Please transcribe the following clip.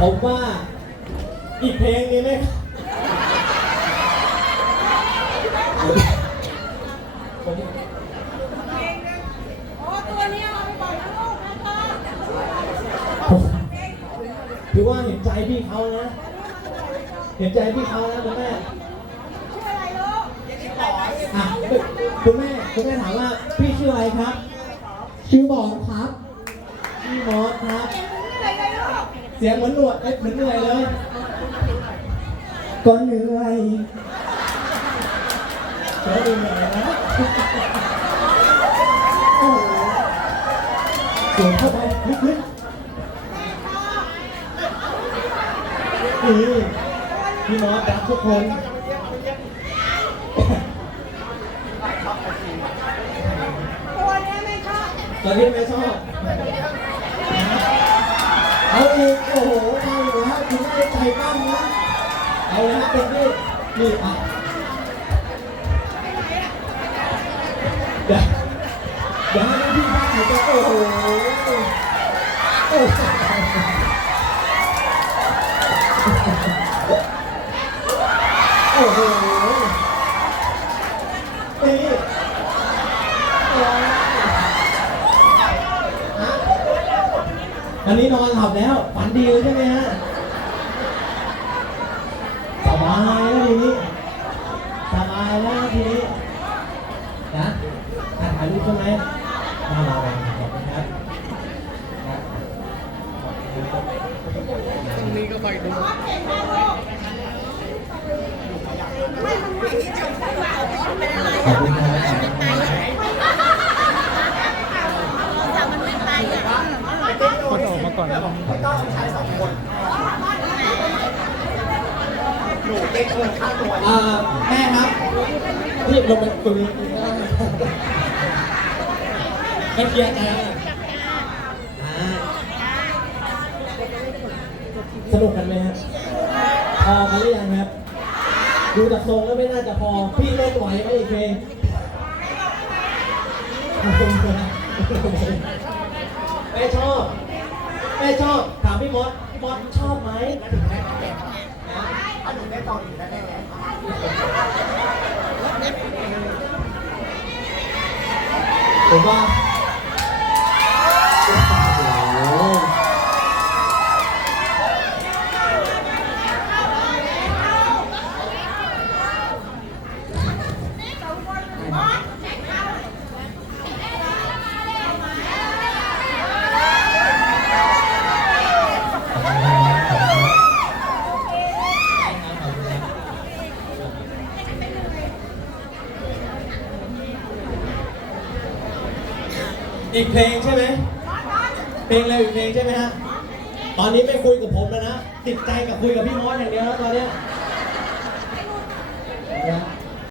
ผมว่าอีกเพลงนี้ไหมคนนี้โอ้ตัวเนี้ยเอาไปปล่อยนะลูกนะพ่อผมถือว่าเห็นใจพี่เขานะ เห็นใจพี่เขานะคุณแม่ชื่ออะไรลูกอะคุณแม่คุณแม่ถามว่าพี่ชื่ออะไรครับ ชื่อบอมครับ พี่มอสครับชื่ออะไรลูก เสียงเหมือนหนวดเอ้ยเหมือนเหนื่อยเลย ก็เหนื่อยเสียงเหนื่อยนะโอ้โหสวมเข้าไปลึกๆนี่พี่มอสรักทุกคนตัวเนี้ยไม่ชอบตอนนี้ไม่ชอบ เอาอีกโอ้โหเอาอยู่แล้วคุณไม่ได้ใจปั้มนะเอาล้วเป็นที่นี่อะเดี๋ยวเดี๋ยวให้พี่บ้านหนูจะโอ้โหโอ้โหโอ้โหนี่ อันนี้นอนหลับแล้วฝันดีเลยใช่ไหมฮะสบายแล้วทีนี้สบายแล้วทีนี้นะอะถ่ายรูปใช่ไหมมามามาขอบคุณครับนะตรงนี้ก็ไปดูเก่งมา อ่าแม่ครับพี่ลงไปตรงนี้ไม่เคลียร์ใจอะอ่าสนุกกันไหมฮะพอกันหรือยังครับ ดูจากทรงแล้วไม่น่าจะพอ พี่เล่นไหวไหมอีกเพลงแม่ชอบ แม่ชอบ ถามพี่มดพี่มดชอบไหมผมว่าโอ้โห อีกเพลงใช่ไหมเพลงอะไรอีกเพลงใช่ไหมฮะตอนนี้ไม่คุยกับผมแล้วนะติดใจกับคุยกับพี่มอสอย่างเดียวแล้วตอนเนี้ย